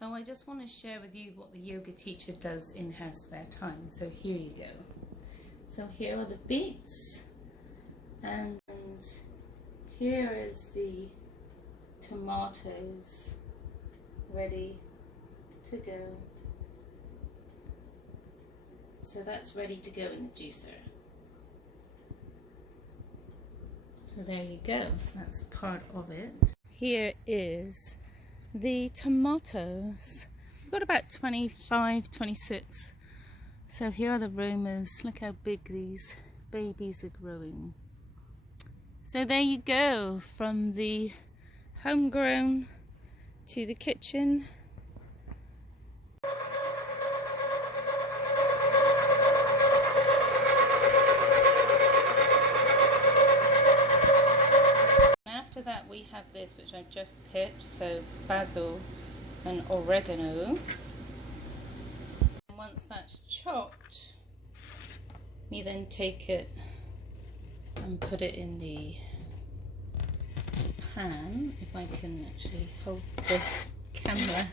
So I just want to share with you what the yoga teacher does in her spare time. So here you go. So here are the beets, and here is the tomatoes ready to go. So that's ready to go in the juicer. So there you go, that's part of it. Here is the tomatoes. We've got about 25, 26. So here are the Romas. Look how big these babies are growing. So there you go, from the homegrown to the kitchen. After that we have this, which I've just picked, so basil and oregano. And once that's chopped, we then take it and put it in the pan, if I can actually hold the camera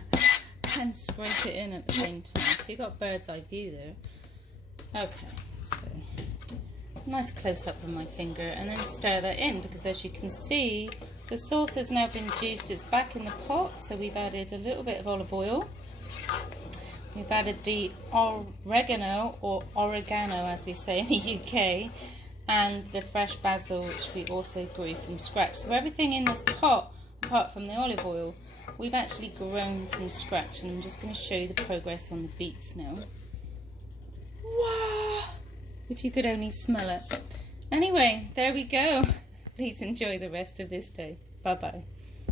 and scrape it in at the same time. So you've got bird's eye view there. Okay, so nice close up of my finger, and then stir that in, because as you can see the sauce has now been juiced. It's back in the pot, so we've added a little bit of olive oil. We've added the oregano, or oregano as we say in the UK, and the fresh basil, which we also grew from scratch. So everything in this pot, apart from the olive oil, we've actually grown from scratch, and I'm just going to show you the progress on the beets now. Wow! If you could only smell it. Anyway, there we go. Please enjoy the rest of this day. Bye bye.